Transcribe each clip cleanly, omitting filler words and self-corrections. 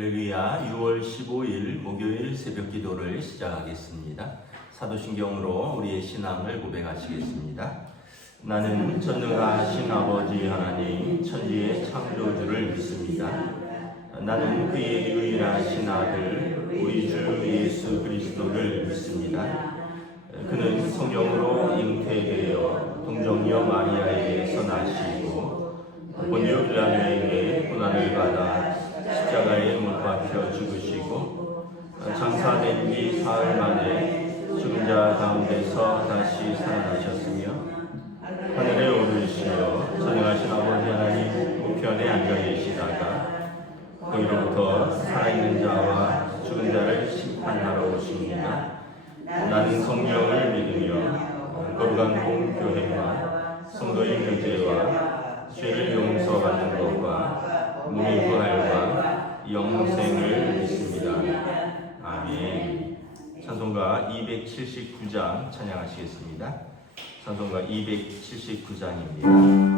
할렐루야. 6월 15일 목요일 새벽 기도를 시작하겠습니다. 사도신경으로 우리의 신앙을 고백하시겠습니다. 나는 전능하신 아버지 하나님 천지의 창조주를 믿습니다. 나는 그의 유일하신 아들 우리 주 예수 그리스도를 믿습니다. 그는 성령으로 잉태되어 동정녀 마리아에게서 나시고 본디오 빌라도에게 고난을 받아 십자가에 못 박혀 죽으시고 장사된 지 사흘 만에 죽은 자 가운데서 다시 살아나셨으며 하늘에 오르시어 전능하신 아버지 하나님 우편에 앉아 계시다가 거기로부터 살아있는 자와 죽은 자를 심판하러 오십니다. 나는 성령을 믿으며 거룩한 공교회와 성도의 교제와 죄를 용서받는 것과 몸의 부활과 영생을 믿습니다. 아멘. 찬송가 279장 찬양하시겠습니다. 찬송가 279장입니다.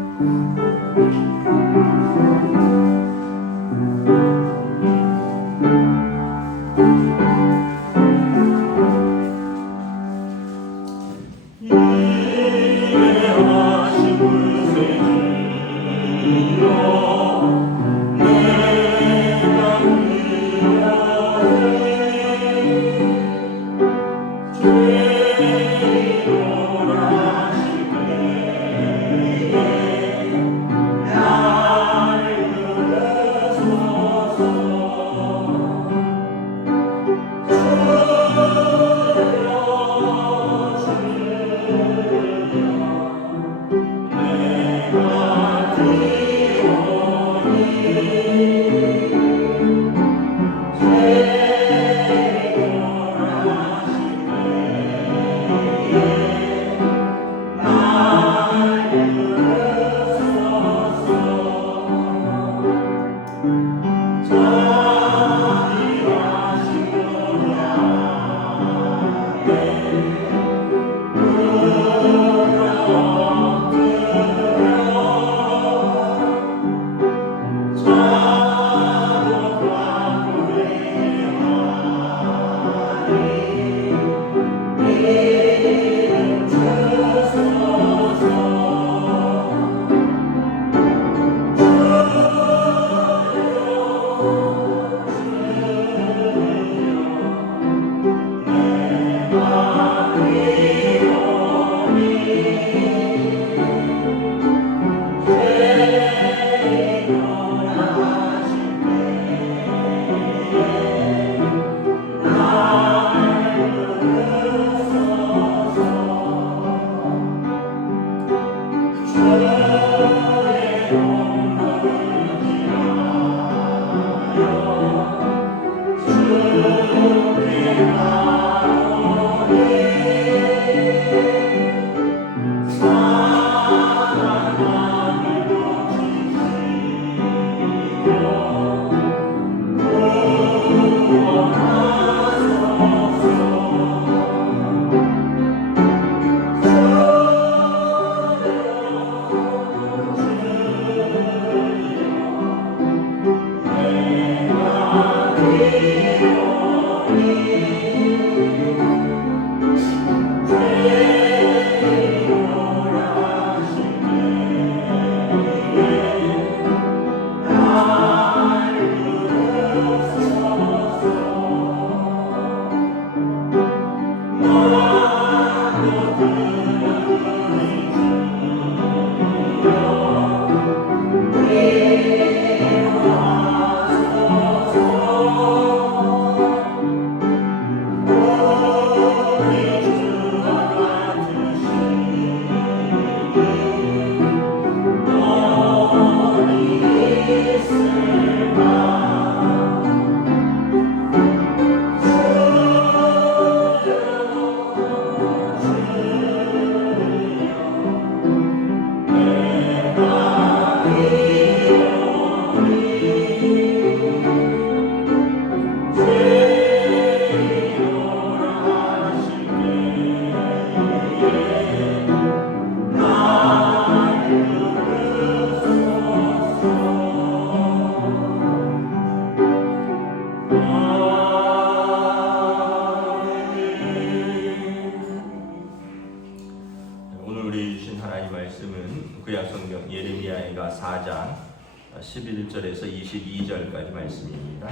11절에서 22절까지 말씀입니다.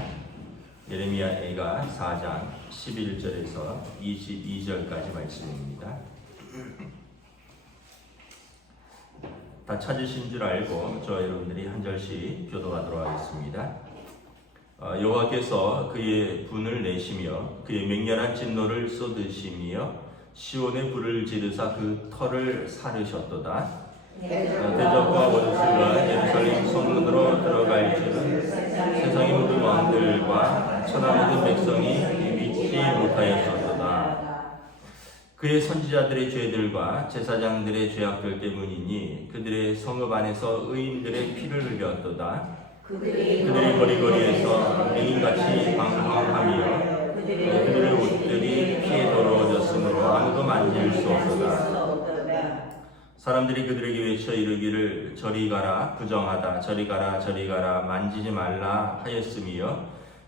예레미야가 4장 11절에서 22절까지 말씀입니다. 다 찾으신 줄 알고 저 여러분들이 한 절씩 교도하도록 하겠습니다. 여호와께서 그의 분을 내시며 그의 맹렬한 진노를 쏟으시며 시온의 불을 지르사 그 터를 사르셨도다. 대적과 원수가 예루살렘 성문으로 들어갈 줄은 세상의 모든 왕들과 천하 모든 백성이 믿지 못하였었도다. 그의 선지자들의 죄들과 제사장들의 죄악들 때문이니 그들의 성읍 안에서 의인들의 피를 흘렸도다. 그들이 거리거리에서 맹인같이 방황하며 그들의 옷들이 피에 더러워졌으므로 아무도 만질 수 없도다. 사람들이 그들에게 외쳐 이르기를 저리 가라 부정하다 저리 가라 저리 가라 만지지 말라 하였으며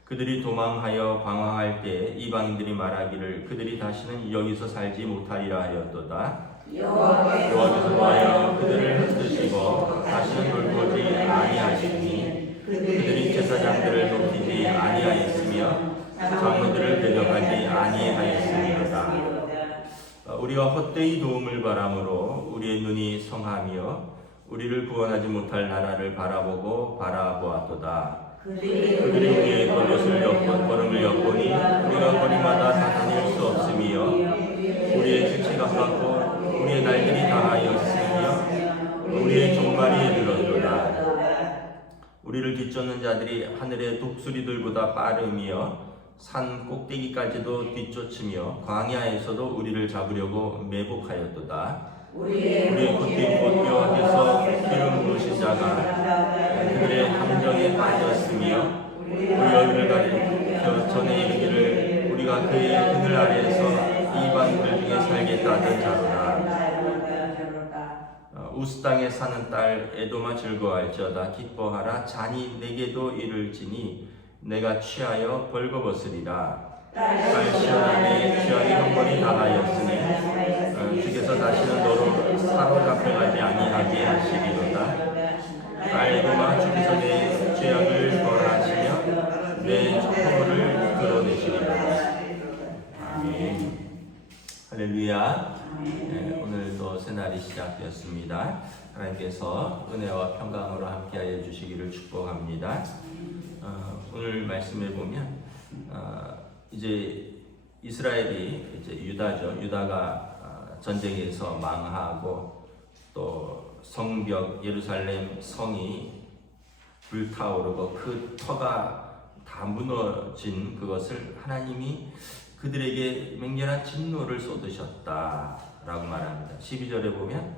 그들이 도망하여 방황할 때 이방인들이 말하기를 그들이 다시는 여기서 살지 못하리라 하였도다. 여호와께서 보하여 그들을 흩으시고 다시는 돌보지 아니하시니 그들이 제사장들을 높이지 아니하였으며 장로들을 대적하지 아니하였으리로다. 우리가 헛되이 도움을 바람으로 우리의 눈이 성하며 우리를 구원하지 못할 나라를 바라보고 바라보았도다. 그들이 우리의 걸음을 엿보니 우리가 거리마다 다닐 수 없으며 우리의 끝이 가깝고 우리의 날들이 다하였으며 우리의 종말이 이르렀도다. 우리를 뒤쫓는 자들이 하늘의 독수리들보다 빠르며 산 꼭대기까지도 뒤쫓으며 광야에서도 우리를 잡으려고 매복하였도다. 우리의 굿된 곧 여호와께서 기름 부으신 자가 그들의 함정에 빠졌으며 우리가 그를 가리켜 전에 이르기를 우리가 그의 그늘 아래에서 이방인들 중에 살겠다던 자로다. 우스 땅에 사는 딸 에돔아 즐거워할지어다. 기뻐하라 잔이 내게도 이를지니 내가 취하여 벌거벗으리라. 딸 시온하게 취하기 형벌이 다하였으니 주께서 다시는 너로 사로잡혀가지 아니하게 하시리로다. 딸 에돔아 주께서 내 죄악을 벌하시며 내 허물을 드러내시리로다. 아멘. 할렐루야. 오늘도 새날이 시작되었습니다. 하나님께서 은혜와 평강으로 함께하여 주시기를 축복합니다. 오늘 말씀에 보면 이제 이스라엘이 이제 유다죠. 유다가 전쟁에서 망하고 또 성벽 예루살렘 성이 불타오르고 그 터가 다 무너진 그것을 하나님이 그들에게 맹렬한 진노를 쏟으셨다라고 말합니다. 12절에 보면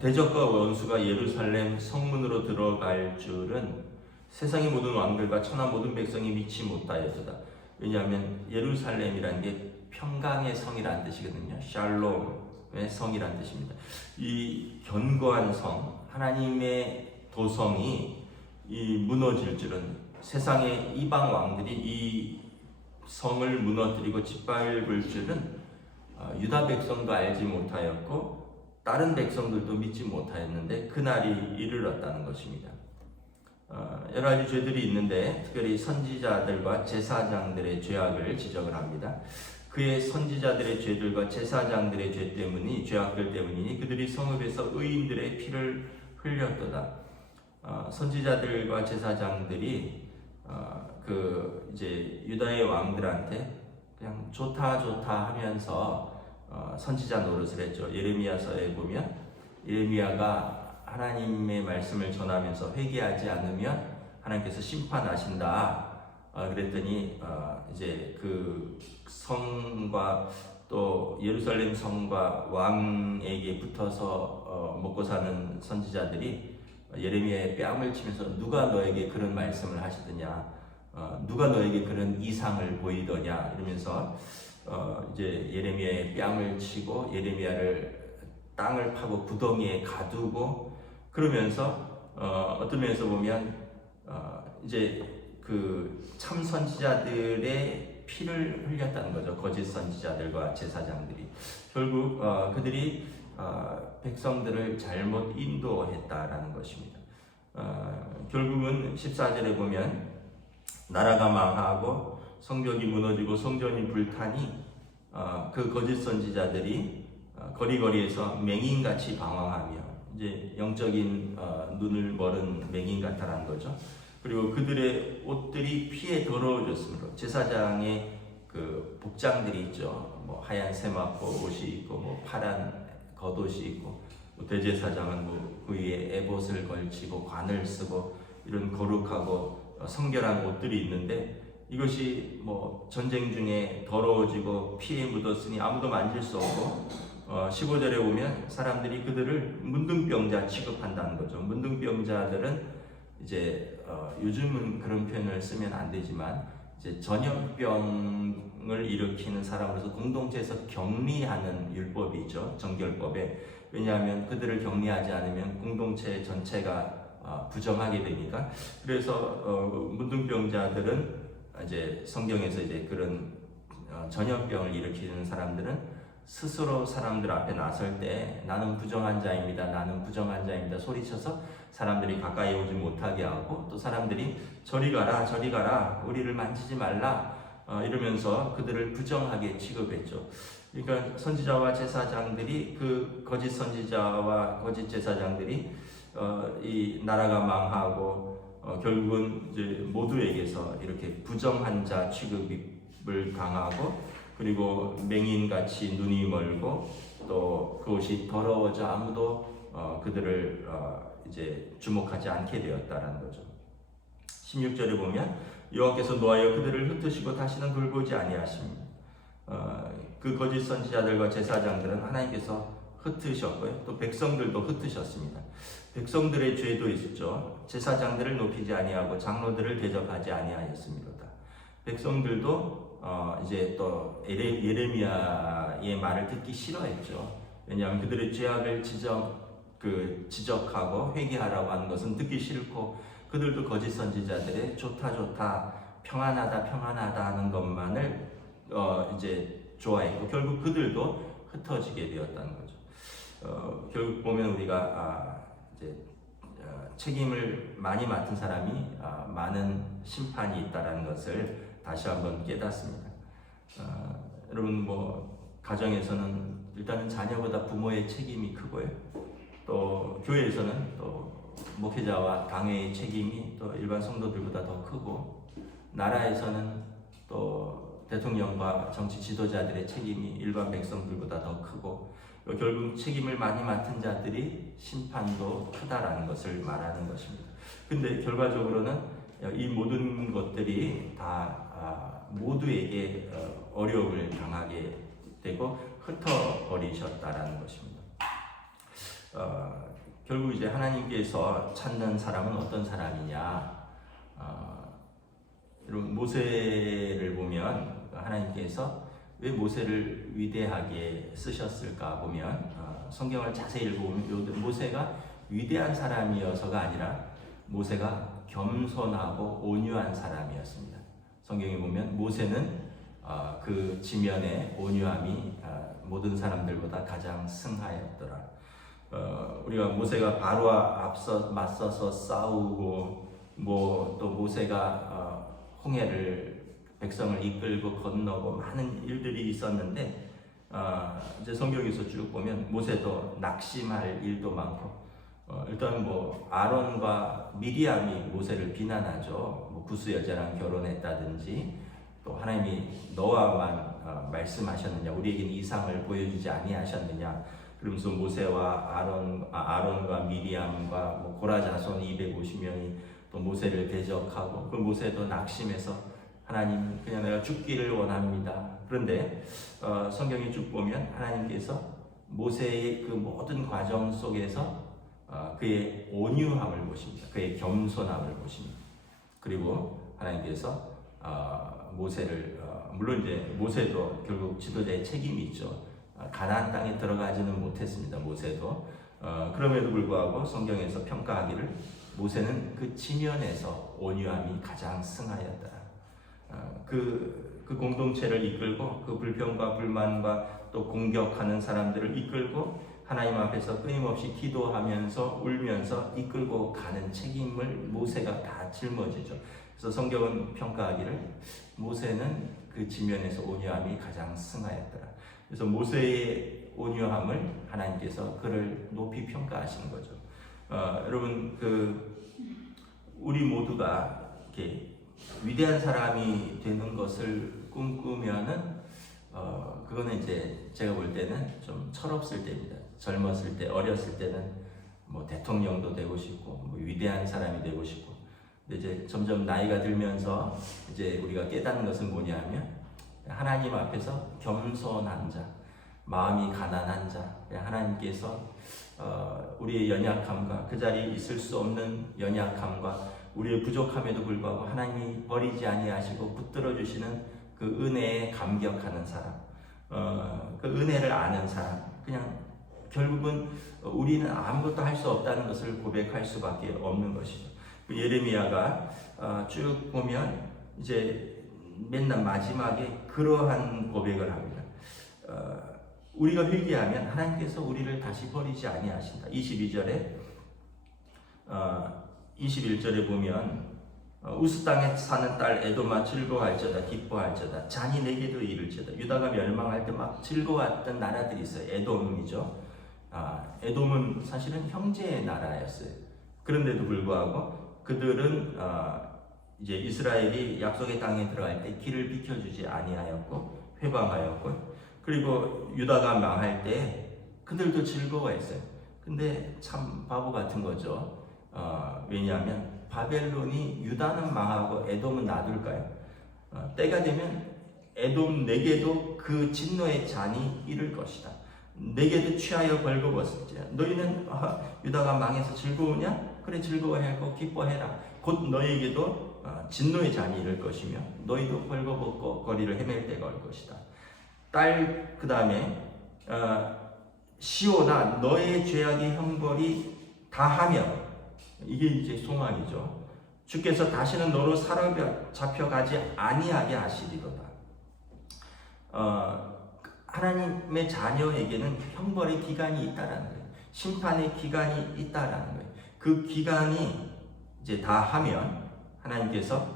대적과 원수가 예루살렘 성문으로 들어갈 줄은 세상의 모든 왕들과 천하 모든 백성이 믿지 못하였도다. 왜냐하면 예루살렘이라는 게 평강의 성이라는 뜻이거든요. 샬롬의 성이라는 뜻입니다. 이 견고한 성, 하나님의 도성이 이 무너질 줄은 세상의 이방 왕들이 이 성을 무너뜨리고 짓밟을 줄은 유다 백성도 알지 못하였고 다른 백성들도 믿지 못하였는데 그날이 이르렀다는 것입니다. 여러 가지 죄들이 있는데 특별히 선지자들과 제사장들의 죄악을 지적을 합니다. 그의 선지자들의 죄들과 제사장들의 죄 때문이 죄악들 때문이니 그들이 성읍에서 의인들의 피를 흘렸도다. 선지자들과 제사장들이 그 이제 유다의 왕들한테 그냥 좋다 하면서 선지자 노릇을 했죠. 예레미야서에 보면 예레미야가 하나님의 말씀을 전하면서 회개하지 않으면 하나님께서 심판하신다. 그랬더니 이제 그 성과 또 예루살렘 성과 왕에게 붙어서 먹고 사는 선지자들이 예레미야의 뺨을 치면서 누가 너에게 그런 말씀을 하시더냐, 누가 너에게 그런 이상을 보이더냐 이러면서 이제 예레미야의 뺨을 치고 예레미야를 땅을 파고 구덩이에 가두고 그러면서 어떤 면에서 보면 이제 그 참 선지자들의 피를 흘렸다는 거죠. 거짓 선지자들과 제사장들이 결국 그들이 백성들을 잘못 인도했다라는 것입니다. 결국은 14절에 보면 나라가 망하고 성벽이 무너지고 성전이 불타니 그 거짓 선지자들이 거리거리에서 맹인같이 방황하며, 이제 영적인 눈을 멀은 맹인 같다라는 거죠. 그리고 그들의 옷들이 피에 더러워졌으므로, 제사장의 그 복장들이 있죠. 뭐 하얀 세마포 옷이 있고, 뭐 파란 겉옷이 있고, 뭐 대제사장은 뭐 그 위에 에봇을 걸치고 관을 쓰고 이런 거룩하고 성결한 옷들이 있는데, 이것이 뭐 전쟁 중에 더러워지고 피에 묻었으니 아무도 만질 수 없고, 15절에 보면 사람들이 그들을 문둥병자 취급한다는 거죠. 문둥병자들은 이제 요즘은 그런 표현을 쓰면 안 되지만, 이제 전염병을 일으키는 사람으로서 공동체에서 격리하는 율법이 있죠. 정결법에. 왜냐하면 그들을 격리하지 않으면 공동체 전체가 부정하게 되니까. 그래서 문둥병자들은 이제 성경에서 이제 그런 전염병을 일으키는 사람들은 스스로 사람들 앞에 나설 때 나는 부정한 자입니다, 나는 부정한 자입니다 소리쳐서 사람들이 가까이 오지 못하게 하고, 또 사람들이 저리 가라 저리 가라 우리를 만지지 말라 이러면서 그들을 부정하게 취급했죠. 그러니까 선지자와 제사장들이, 그 거짓 선지자와 거짓 제사장들이 이 나라가 망하고 결국은 이제 모두에게서 이렇게 부정한 자 취급을 당하고, 그리고 맹인같이 눈이 멀고, 또 그것이 더러워져 아무도 그들을 이제 주목하지 않게 되었다라는 거죠. 16절에 보면 여호와께서 노하여 그들을 흩으시고 다시는 돌보지 아니하십니다. 그 거짓 선지자들과 제사장들은 하나님께서 흩으셨고요, 또 백성들도 흩으셨습니다. 백성들의 죄도 있었죠. 제사장들을 높이지 아니하고 장로들을 대접하지 아니하였습니다. 백성들도 이제 또 예레미야의 말을 듣기 싫어했죠. 왜냐하면 그들의 죄악을 지적하고 회개하라고 하는 것은 듣기 싫고, 그들도 거짓 선지자들의 좋다 평안하다 하는 것만을 이제 좋아했고, 결국 그들도 흩어지게 되었다는 거죠. 결국 보면 우리가 이제 책임을 많이 맡은 사람이 많은 심판이 있다라는 것을 다시 한번 깨닫습니다. 여러분, 뭐 가정에서는 일단은 자녀보다 부모의 책임이 크고요, 또 교회에서는 또 목회자와 당회의 책임이 또 일반 성도들보다 더 크고, 나라에서는 또 대통령과 정치 지도자들의 책임이 일반 백성들보다 더 크고, 결국 책임을 많이 맡은 자들이 심판도 크다라는 것을 말하는 것입니다. 근데 결과적으로는 이 모든 것들이 다 모두에게 어려움을 당하게 되고 흩어버리셨다라는 것입니다. 결국 이제 하나님께서 찾는 사람은 어떤 사람이냐? 여러분, 모세를 보면 하나님께서 왜 모세를 위대하게 쓰셨을까 보면, 성경을 자세히 읽어보면 모세가 위대한 사람이어서가 아니라 모세가 겸손하고 온유한 사람이었습니다. 성경에 보면 모세는 그 지면에 온유함이 모든 사람들보다 가장 승하였더라. 우리가 모세가 바로와 맞서서 싸우고, 뭐 또 모세가 홍해를 백성을 이끌고 건너고 많은 일들이 있었는데, 이제 성경에서 쭉 보면 모세도 낙심할 일도 많고, 일단 뭐 아론과 미리암이 모세를 비난하죠. 뭐 구스 여자랑 결혼했다든지, 또 하나님이 너와만 말씀하셨느냐, 우리에게는 이상을 보여주지 아니하셨느냐, 그러면서 모세와 아론과 미리암과 뭐 고라 자손 250명이 또 모세를 대적하고, 그 모세도 낙심해서 하나님, 그냥 내가 죽기를 원합니다. 그런데 성경에 쭉 보면 하나님께서 모세의 그 모든 과정 속에서 그의 온유함을 보십니다. 그의 겸손함을 보십니다. 그리고 하나님께서 모세를, 물론 이제 모세도 결국 지도자의 책임이 있죠. 가나안 땅에 들어가지는 못했습니다. 모세도. 그럼에도 불구하고 성경에서 평가하기를 모세는 그 지면에서 온유함이 가장 승하였다. 그 공동체를 이끌고 그 불평과 불만과 또 공격하는 사람들을 이끌고 하나님 앞에서 끊임없이 기도하면서 울면서 이끌고 가는 책임을 모세가 다 짊어지죠. 그래서 성경은 평가하기를 모세는 그 지면에서 온유함이 가장 승하였더라. 그래서 모세의 온유함을 하나님께서 그를 높이 평가하시는 거죠. 여러분 우리 모두가 이렇게 위대한 사람이 되는 것을 꿈꾸면은 그거는 이제 제가 볼 때는 좀 철없을 때입니다. 젊었을 때, 어렸을 때는 뭐 대통령도 되고 싶고, 뭐 위대한 사람이 되고 싶고. 근데 이제 점점 나이가 들면서 이제 우리가 깨닫는 것은 뭐냐면 하나님 앞에서 겸손한 자, 마음이 가난한 자, 하나님께서 우리의 연약함과 그 자리에 있을 수 없는 연약함과 우리의 부족함에도 불구하고 하나님이 버리지 아니하시고 붙들어 주시는 그 은혜에 감격하는 사람, 그 은혜를 아는 사람, 그냥 결국은 우리는 아무것도 할 수 없다는 것을 고백할 수밖에 없는 것이죠. 예레미야가 쭉 보면 이제 맨날 마지막에 그러한 고백을 합니다. 우리가 회개하면 하나님께서 우리를 다시 버리지 아니하신다. 22절에 21절에 보면 우스 땅에 사는 딸 에돔아 즐거워할지어다 기뻐할지어다 잔이 내게도 이를지어다. 유다가 멸망할 때 막 즐거웠던 나라들이 있어요. 에돔이죠. 에돔은 사실은 형제의 나라였어요. 그런데도 불구하고 그들은 이제 이스라엘이 약속의 땅에 들어갈 때 길을 비켜주지 아니하였고 회방하였고, 그리고 유다가 망할 때 그들도 즐거워했어요. 근데 참 바보 같은 거죠. 왜냐하면 바벨론이 유다는 망하고 에돔은 놔둘까요? 때가 되면 에돔 내게도 그 진노의 잔이 이를 것이다. 내게도 취하여 벌거벗을지라. 너희는 유다가 망해서 즐거우냐? 그래 즐거워하고 기뻐해라. 곧 너희에게도 진노의 잔이 이를 것이며 너희도 벌거벗고 거리를 헤맬 때가 올 것이다. 딸 그 다음에 시온아 너의 죄악의 형벌이 다하며, 이게 이제 소망이죠. 주께서 다시는 너로 사로잡혀가지 아니하게 하시리로다. 하나님의 자녀에게는 형벌의 기간이 있다라는 거예요. 심판의 기간이 있다라는 거예요. 그 기간이 이제 다 하면 하나님께서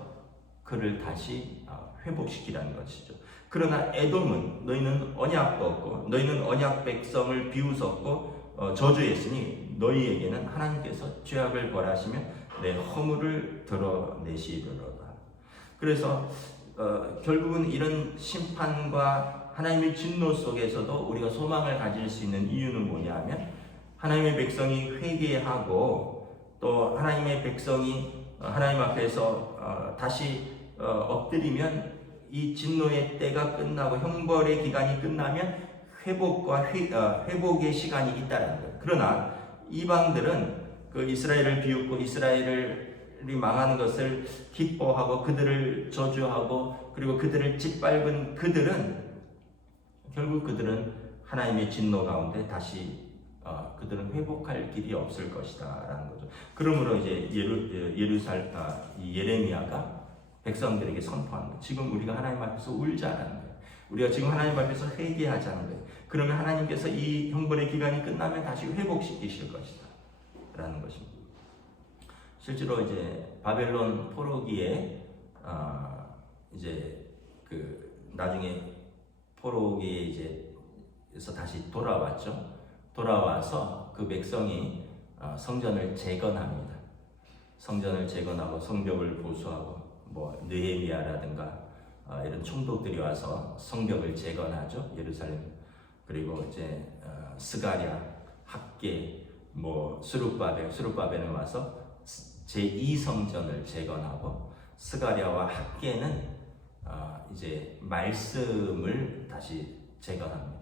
그를 다시 회복시키라는 것이죠. 그러나 에돔은 너희는 언약도 없고 너희는 언약 백성을 비웃었고 저주했으니 너희에게는 하나님께서 죄악을 벌하시며 내 허물을 드러내시리로다. 그래서 결국은 이런 심판과 하나님의 진노 속에서도 우리가 소망을 가질 수 있는 이유는 뭐냐면 하나님의 백성이 회개하고 또 하나님의 백성이 하나님 앞에서 다시 엎드리면 이 진노의 때가 끝나고 형벌의 기간이 끝나면 회복의 시간이 있다는 거예요. 그러나 이방들은 그 이스라엘을 비웃고 이스라엘이 망하는 것을 기뻐하고 그들을 저주하고 그리고 그들을 짓밟은 결국 그들은 하나님의 진노 가운데 다시 그들은 회복할 길이 없을 것이다라는 거죠. 그러므로 이제 예레미야가 백성들에게 선포하는 거예요. 지금 우리가 하나님 앞에서 울자라는 거예요. 우리가 지금 하나님 앞에서 회개하자는 거예요. 그러면 하나님께서 이 형벌의 기간이 끝나면 다시 회복시키실 것이다 라는 것입니다. 실제로 이제 바벨론 포로기에 이제 그 나중에 포로기에 이제에서 다시 돌아왔죠. 돌아와서 그 백성이 성전을 재건합니다. 성전을 재건하고 성벽을 보수하고 뭐 느헤미야라든가 이런 총독들이 와서 성벽을 재건하죠. 예루살렘. 그리고 이제 스가랴, 학계, 뭐 스룹바벨은 와서 제2성전을 재건하고 스가랴와 학계는 이제 말씀을 다시 재건합니다.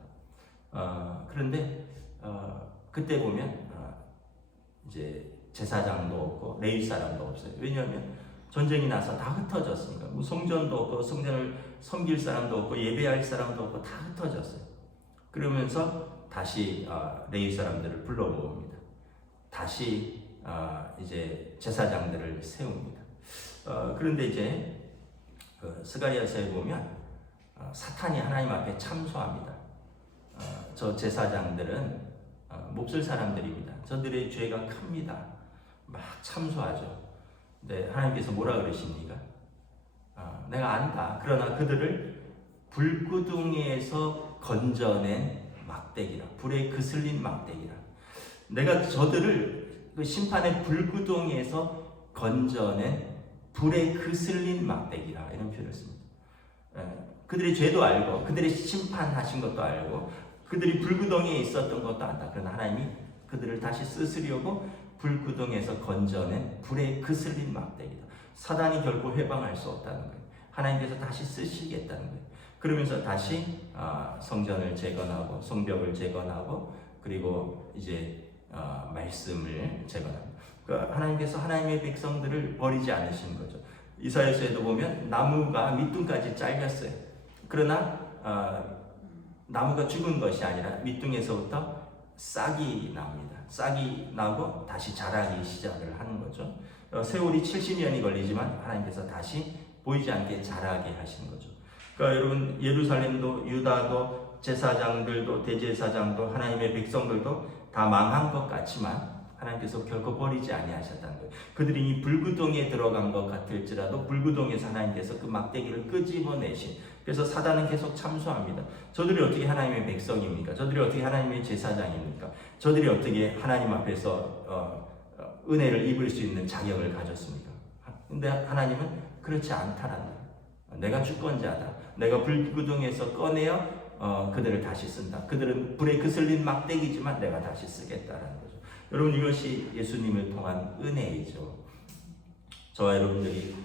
그런데 그때 보면 이제 제사장도 없고 레위 사람도 없어요. 왜냐하면 전쟁이 나서 다 흩어졌으니까. 뭐 성전도 없고 성전을 섬길 사람도 없고 예배할 사람도 없고 다 흩어졌어요. 그러면서 다시 레위 사람들을 불러 모읍니다. 다시 이제 제사장들을 세웁니다. 그런데 이제 스가랴서에 보면 사탄이 하나님 앞에 참소합니다. 저 제사장들은 몹쓸 사람들입니다. 저들의 죄가 큽니다. 막 참소하죠. 근데 하나님께서 뭐라 그러십니까? 내가 안다. 그러나 그들을 불구덩이에서 건져낸 막대기라. 불에 그슬린 막대기라. 내가 저들을 그 심판의 불구덩이에서 건져낸 불에 그슬린 막대기라. 이런 표현을 씁니다. 그들의 죄도 알고 그들의 심판하신 것도 알고 그들이 불구덩이에 있었던 것도 안다. 그러나 하나님이 그들을 다시 쓰시려고 불구덩이에서 건져낸 불에 그슬린 막대기다. 사단이 결코 회방할 수 없다는 거예요. 하나님께서 다시 쓰시겠다는 거예요. 그러면서 다시 성전을 재건하고 성벽을 재건하고 그리고 이제 말씀을 재건합니다. 그러니까 하나님께서 하나님의 백성들을 버리지 않으신 거죠. 이사야서에도 보면 나무가 밑둥까지 잘렸어요. 그러나 나무가 죽은 것이 아니라 밑둥에서부터 싹이 납니다. 싹이 나고 다시 자라기 시작을 하는 거죠. 세월이 70년이 걸리지만 하나님께서 다시 보이지 않게 자라게 하신 거죠. 그러니까 여러분 예루살렘도 유다도 제사장들도 대제사장도 하나님의 백성들도 다 망한 것 같지만 하나님께서 결코 버리지 아니하셨다는 거예요. 그들이 이 불구덩이에 들어간 것 같을지라도 불구덩이에서 하나님께서 그 막대기를 끄집어내신. 그래서 사단은 계속 참소합니다. 저들이 어떻게 하나님의 백성입니까? 저들이 어떻게 하나님의 제사장입니까? 저들이 어떻게 하나님 앞에서 은혜를 입을 수 있는 자격을 가졌습니까? 근데 하나님은 그렇지 않다라는 거예요. 내가 주권자다. 내가 불구덩이에서 꺼내어 그들을 다시 쓴다. 그들은 불에 그슬린 막대기지만 내가 다시 쓰겠다라는 거죠. 여러분 이것이 예수님을 통한 은혜이죠. 저와 여러분들이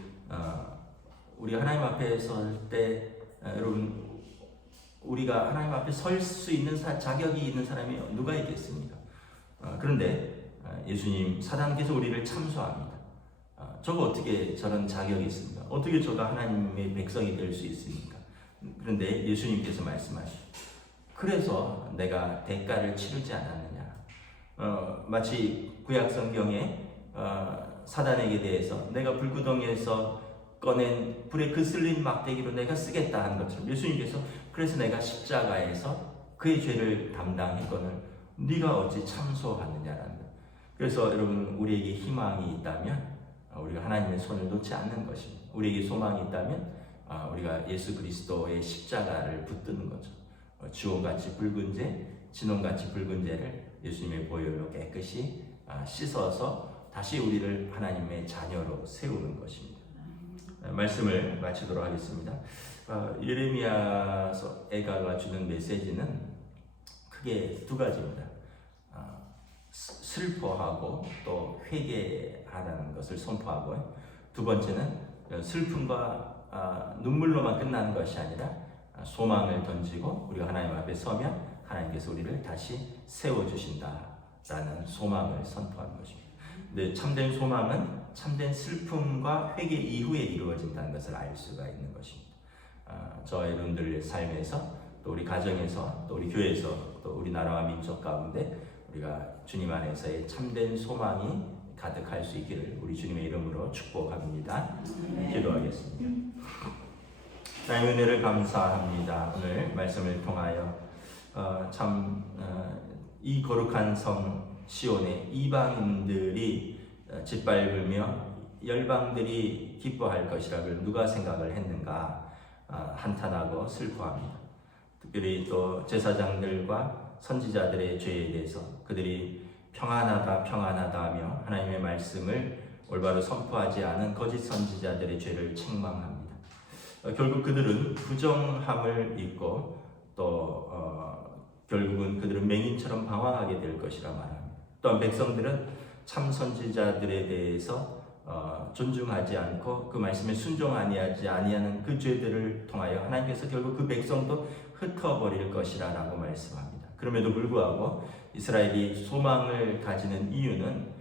우리 하나님 앞에 설 때 여러분 우리가 하나님 앞에 설 수 있는 자격이 있는 사람이 누가 있겠습니까? 그런데 예수님 사단께서 우리를 참소합니다. 저거 어떻게 저런 자격이 있습니까? 어떻게 저가 하나님의 백성이 될 수 있습니까? 그런데 예수님께서 말씀하시죠. 그래서 내가 대가를 치르지 않았느냐. 마치 구약 성경에 사단에게 대해서 내가 불구덩이에서 꺼낸 불에 그슬린 막대기로 내가 쓰겠다 하는 것처럼 예수님께서 그래서 내가 십자가에서 그의 죄를 담당했거늘 네가 어찌 참소하느냐라는 거예요. 그래서 여러분 우리에게 희망이 있다면 우리가 하나님의 손을 놓지 않는 것입니다. 우리에게 소망이 있다면 우리가 예수 그리스도의 십자가를 붙드는 거죠. 주홍같이 붉은 죄, 진홍같이 붉은 죄를 예수님의 보혈로 깨끗이 씻어서 다시 우리를 하나님의 자녀로 세우는 것입니다. 말씀을 마치도록 하겠습니다. 예레미야서 애가가 주는 메시지는 크게 두 가지입니다. 슬퍼하고 또 회개하라는 것을 선포하고 두 번째는 슬픔과 눈물로만 끝나는 것이 아니라 소망을 던지고 우리가 하나님 앞에 서면 하나님께서 우리를 다시 세워주신다라는 소망을 선포하는 것입니다. 근데 참된 소망은 참된 슬픔과 회개 이후에 이루어진다는 것을 알 수가 있는 것입니다. 저와 여러분들의 삶에서 또 우리 가정에서 또 우리 교회에서 또 우리 나라와 민족 가운데 우리가 주님 안에서의 참된 소망이 가득할 수 있기를 우리 주님의 이름으로 축복합니다. 기도하겠습니다. 하나님의 은혜를 감사합니다. 오늘 말씀을 통하여 이 거룩한 성 시온에 이방인들이 짓밟으며 열방들이 기뻐할 것이라고 누가 생각을 했는가 한탄하고 슬퍼합니다. 특별히 또 제사장들과 선지자들의 죄에 대해서 그들이 평안하다 하며 하나님의 말씀을 올바로 선포하지 않은 거짓 선지자들의 죄를 책망합니다. 결국 그들은 부정함을 입고 또 결국은 그들은 맹인처럼 방황하게 될 것이라 말합니다. 또한 백성들은 참 선지자들에 대해서 존중하지 않고 그 말씀에 순종하지 아니하는 그 죄들을 통하여 하나님께서 결국 그 백성도 흩어버릴 것이라고 말씀합니다. 그럼에도 불구하고 이스라엘이 소망을 가지는 이유는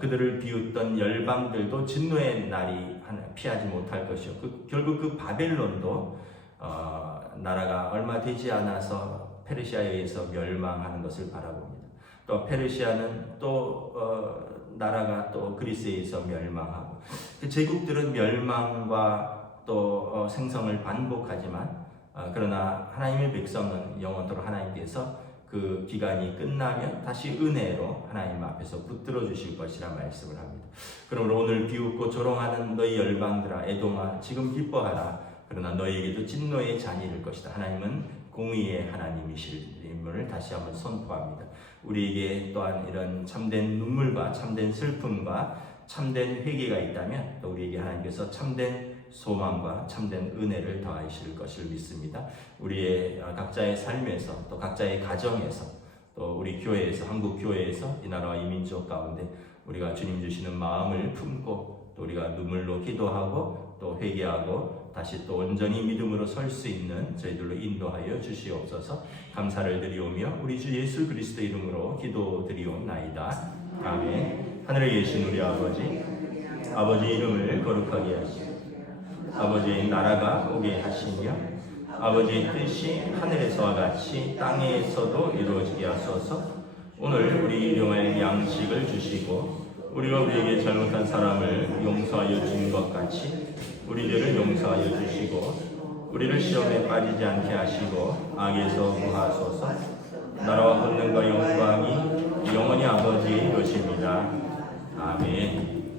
그들을 비웃던 열방들도 진노의 날이 피하지 못할 것이었고 결국 그 바벨론도 나라가 얼마 되지 않아서 페르시아에 의해서 멸망하는 것을 바라봅니다. 또 페르시아는 또 나라가 또 그리스에 의해서 멸망하고 그 제국들은 멸망과 또 생성을 반복하지만 그러나 하나님의 백성은 영원토록 하나님께서 그 기간이 끝나면 다시 은혜로 하나님 앞에서 붙들어 주실 것이라 말씀을 합니다. 그러므로 오늘 비웃고 조롱하는 너희 열방들아 에돔아 지금 기뻐하라. 그러나 너희에게도 진노의 잔이 될 것이다. 하나님은 공의의 하나님이심을 다시 한번 선포합니다. 우리에게 또한 이런 참된 눈물과 참된 슬픔과 참된 회개가 있다면 또 우리에게 하나님께서 참된 소망과 참된 은혜를 더하실 것을 믿습니다. 우리의 각자의 삶에서 또 각자의 가정에서 또 우리 교회에서 한국 교회에서 이 나라와 이 민족 가운데 우리가 주님 주시는 마음을 품고 또 우리가 눈물로 기도하고 또 회개하고 다시 또 온전히 믿음으로 설 수 있는 저희들로 인도하여 주시옵소서. 감사를 드리오며 우리 주 예수 그리스도 이름으로 기도드리옵나이다. 아멘. 하늘에 계신 우리 아버지 이름을 거룩하게 하시고 아버지의 나라가 오게 하시며 아버지의 뜻이 하늘에서와 같이 땅에서도 이루어지게 하소서. 오늘 우리 일용할 양식을 주시고 우리가 우리에게 잘못한 사람을 용서하여 준 것 같이 우리 죄를 용서하여 주시고 우리를 시험에 빠지지 않게 하시고 악에서 구하소서. 나라와 권능과 영광이 영원히 아버지의 것입니다. 아멘.